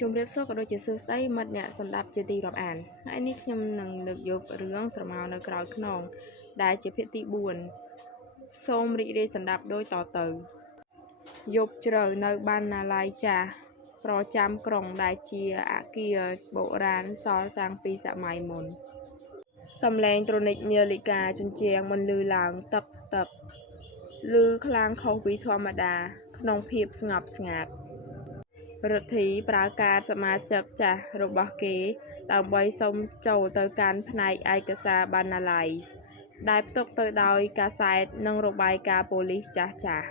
ជំរាបសួរក៏ដូចជាសួស្តីមិត្តអ្នកស្ដាប់ជាទីរាប់អានថ្ងៃនេះខ្ញុំនឹងលើកយករឿងស្រមោលនៅក្រោយខ្នងដែលជាភាគទី4សូមរីករាយស្ដាប់ដូចតទៅយប់ជ្រៅនៅបណ្ណាល័យចាស់ប្រចាំក្រុងដែលជាអគារបុរាណសល់តាំងពីសម័យមុនសំឡេងទ្រនិចនាឡិកាជញ្ជាំងមិនឮឡើងតឹកឮខ្លាំងខុសពីធម្មតាក្នុងភាពស្ងប់ស្ងាត់រដ្ឋីប្រើកាតសមាជិកចាស់របស់គេដើម្បីសុំចូលទៅកាន់ផ្នែកឯកសារបណ្ណាល័យដែលផ្ទុកទៅដោយកាសែតនិងរបាយការណ៍ប៉ូលីសចាស់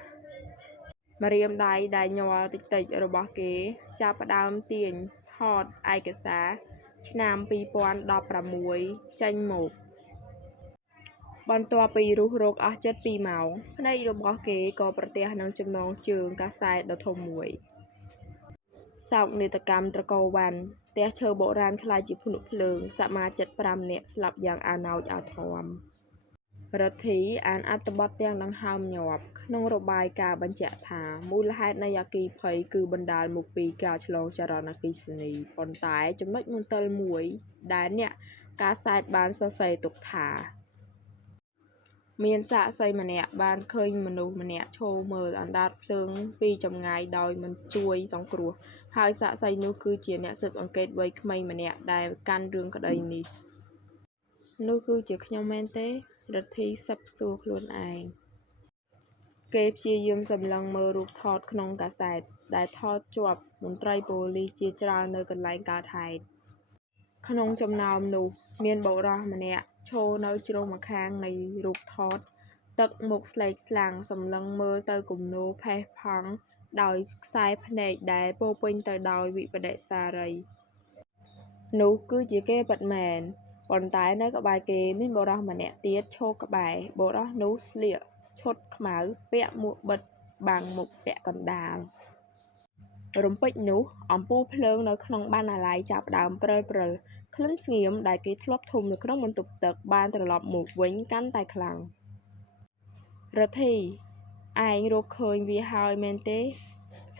ម្រាមដៃដែលញ័រតិចៗរបស់គេចាប់ផ្ដើមទាញថតឯកសារឆ្នាំ2016ចេញមកបន្ទាប់ពីរុះរកអស់ជិត2ម៉ោងភ្នែករបស់គេក៏ប្រទះនឹងចំណងជើងកាសែតដ៏ធំមួយសោកនាដកម្មត្រកូលវ៉ាន់ផ្ទះឈើបុរាណក្លាយជាភ្នក់ភ្លើងសមាជិក5នាក់ស្លាប់យ៉ាងអាណោចអាធមរដ្ឋីអានអត្ថបទទាំងដង្ហើមញាប់ក្នុងរបាយការណ៍បញ្ជាក់ថាមូលហេតុនៃអគ្គិភ័យគឺបណ្ដាលមកពីការឆ្លងចរន្តអគ្គិសនីប៉ុន្តែចំណុចមន្ទិលមួយដែលអ្នកកាសែតបានសរសេរទុកថាមានសាក្សីម្នាក់បានឃើញមនុស្សម្នាក់ឈរមើលអណ្ដាតភ្លើងពីចម្ងាយដោយមិនជួយសង្គ្រោះហើយសាក្សីនោះគឺជាអ្នកស៊ើបអង្កេតវ័យក្មេងម្នាក់ដែលកាន់រឿងក្តីនេះនោះគឺជាខ្ញុំមែនទេរដ្ឋីសឹកសួរខ្លួនឯងគេព្យាយាមសម្លឹងមើលរូបថតក្នុងកាសែតដែលថតជាប់មន្ត្រីប៉ូលីសជាច្រើននៅកន្លែងកើតហេតុក្នុងចំណោមនោះមានបុរសម្នាក់ឈរនៅជ្រុងម្ខាងនៃរូបថតទឹកមុខស្លេកស្លាំងសម្លឹងមើលទៅគំនោផេះផង់ដោយខ្សែភ្នែកដែលពោរពេញទៅដោយវិប្បដិសារីនោះគឺជាគេពិតមែនប៉ុន្តែនៅក្បែរគេមានបុរសម្នាក់ទៀតឈរក្បែរបុរសនោះស្លៀកឈុតខ្មៅពាក់មួកបិទបាំងមុខពាក់កណ្ដាលរំពេចនោះអំពូលភ្លើងនៅក្នុងបណ្ណាល័យចាប់ផ្ដើមព្រិលក្លិនស្ងៀមដែលគេធ្លាប់ធុំនៅក្នុងបន្ទប់ទឹកបានត្រឡប់មកវិញកាន់តែខ្លាំងរដ្ឋីឯងរកឃើញវាហើយមែនទេ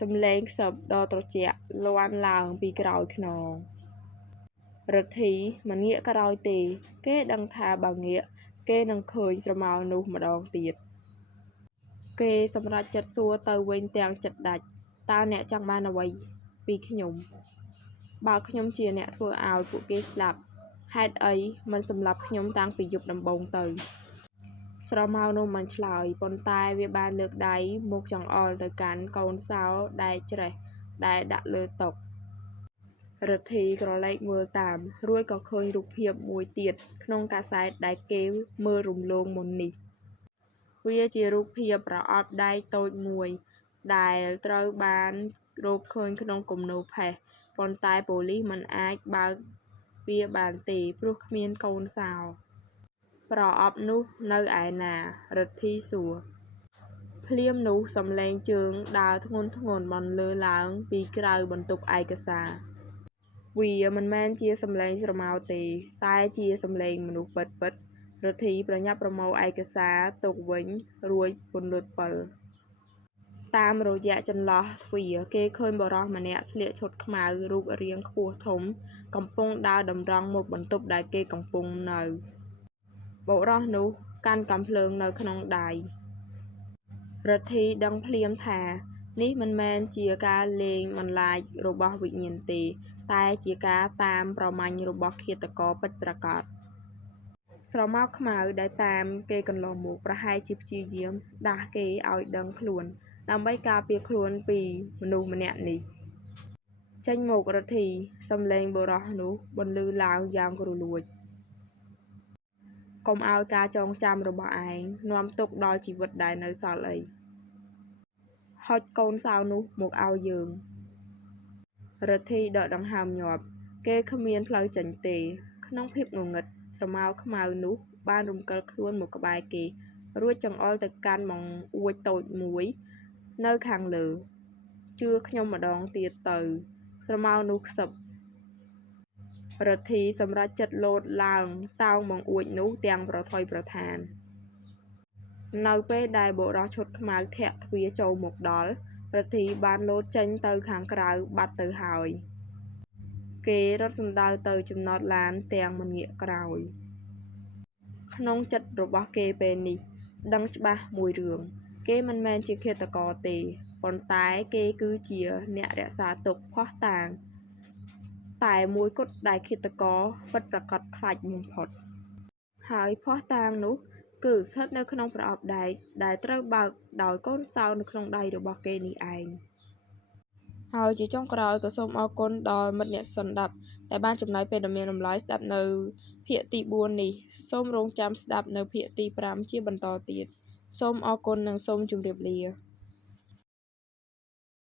សំឡេងខ្សឹបដ៏ត្រជាក់លាន់ឡើងពីក្រោយខ្នងរដ្ឋីមិនងាកក្រោយទេគេដឹងថាបើងាកគេនឹងឃើញស្រមោលនោះម្ដងទៀតគេសម្រេចចិត្តសួរទៅវិញទាំងចិត្តដាច់តើអ្នកចង់បានអ្វីពីខ្ញុំបើខ្ញុំជាអ្នកធ្វើឲ្យពួកគេស្លាប់ហេតុអីមិនសម្លាប់ខ្ញុំតាំងពីយប់ដំបូងទៅស្រមោលនោះមិនឆ្លើយប៉ុន្តែវាបានលើកដៃមកចង្អុលទៅកាន់កូនសោដែលច្រេះដែលដាក់លើតុរដ្ឋីក្រឡេកមើលតាមរួចក៏ឃើញរូបភាពមួយទៀតក្នុងកាសែតដែលគេមើលរំលងមុននេះវាជារូបភាពប្រអប់ដែកតូចមួយដែលត្រូវបានរកឃើញក្នុងគំនរផេះប៉ុន្តែប៉ូលីសមិនអាចបើកវាបានទេព្រោះគ្មានកូនសោប្រអប់នោះនៅឯណារដ្ឋីសួរភ្លាមនោះសំឡេងជើងដើរធ្ងន់បន្លឺឡើងពីក្រៅបន្ទប់ឯកសារវាមិនមែនជាសំឡេងស្រមោលទេតែជាសំឡេងមនុស្សពិតរដ្ឋីប្រញាប់ប្រមូលឯកសារទុកវិញរួចពន្លត់ពិលតាមរយៈចន្លោះទ្វារគេឃើញបុរសម្នាក់ស្លៀកឈុតខ្មៅរូបរាងខ្ពស់ធំកំពុងដើរតម្រង់មកបន្ទប់ដែលគេកំពុងនៅបុរសនោះកាន់កាំភ្លើងនៅក្នុងដៃរដ្ឋីដឹងភ្លាមថានេះមិនមែនជាការលេងបន្លាចរបស់វិញ្ញាណទេតែជាការតាមប្រម៉ាញ់របស់ឃាតករពិតប្រាកដស្រមោលខ្មៅដែលតាមគេកន្លងមកប្រហែលជាព្យាយាមដាស់គេឲ្យដឹងខ្លួនដើម្បីការពារខ្លួនពីមនុស្សម្នាក់នេះចេញមករទ្ធីសំឡេងបុរសនោះបន្លឺឡើងយ៉ាងគ្រលួចកុំឲ្យការចងចាំរបស់ឯងនាំទុក្ខដល់ជីវិតដែលនៅសល់អីហុចកូនសោនោះមកឲ្យយើងរដ្ឋីដកដង្ហើមញាប់គេគ្មានផ្លូវចេញទេក្នុងភាពងងឹតស្រមោលខ្មៅនោះបានរំកិលខ្លួនមកក្បែរគេរួចចង្អុលទៅកាន់បង្អួចតូចមួយនៅខាងលើជឿខ្ញុំម្ដងទៀតទៅស្រមោលនោះខ្សឹបរដ្ឋីសម្រេចចិត្តលោតឡើងតោងបង្អួចនោះទាំងប្រថុយប្រថាននៅពេលដែលបុរសឈុតខ្មៅធាក់ទ្វារចូលមកដល់រដ្ឋីបានលោតចេញទៅខាងក្រៅបាត់ទៅហើយ គេរត់សំដៅទៅចំណតឡានទាំងមិនងាកក្រោយក្នុងចិត្តរបស់គេពេលនេះដឹងច្បាស់មួយរឿងគេមិនមែនជាឃាតករទេប៉ុន្តែគេគឺជាអ្នករក្សាទុកភស្តុតាងតែមួយគត់ដែលឃាតករពិតប្រាកដខ្លាចបំផុតហើយភស្តុតាងនោះគឺស្ថិតនៅក្នុងប្រអប់ដែកដែលត្រូវបើកដោយកូនសោរនៅក្នុងដៃរបស់គេនេះឯងហើយជាចុងក្រោយក៏សូមអរគុណដល់មិត្តអ្នកស្ដាប់ដែលបានចំណាយពេលដ៏មានតម្លៃស្ដាប់នៅភាគទី4នេះសូមរងចាំស្ដាប់នៅភាគទី5ជាបន្តទៀតសូមអរគុណនិងសូមជម្រាបលា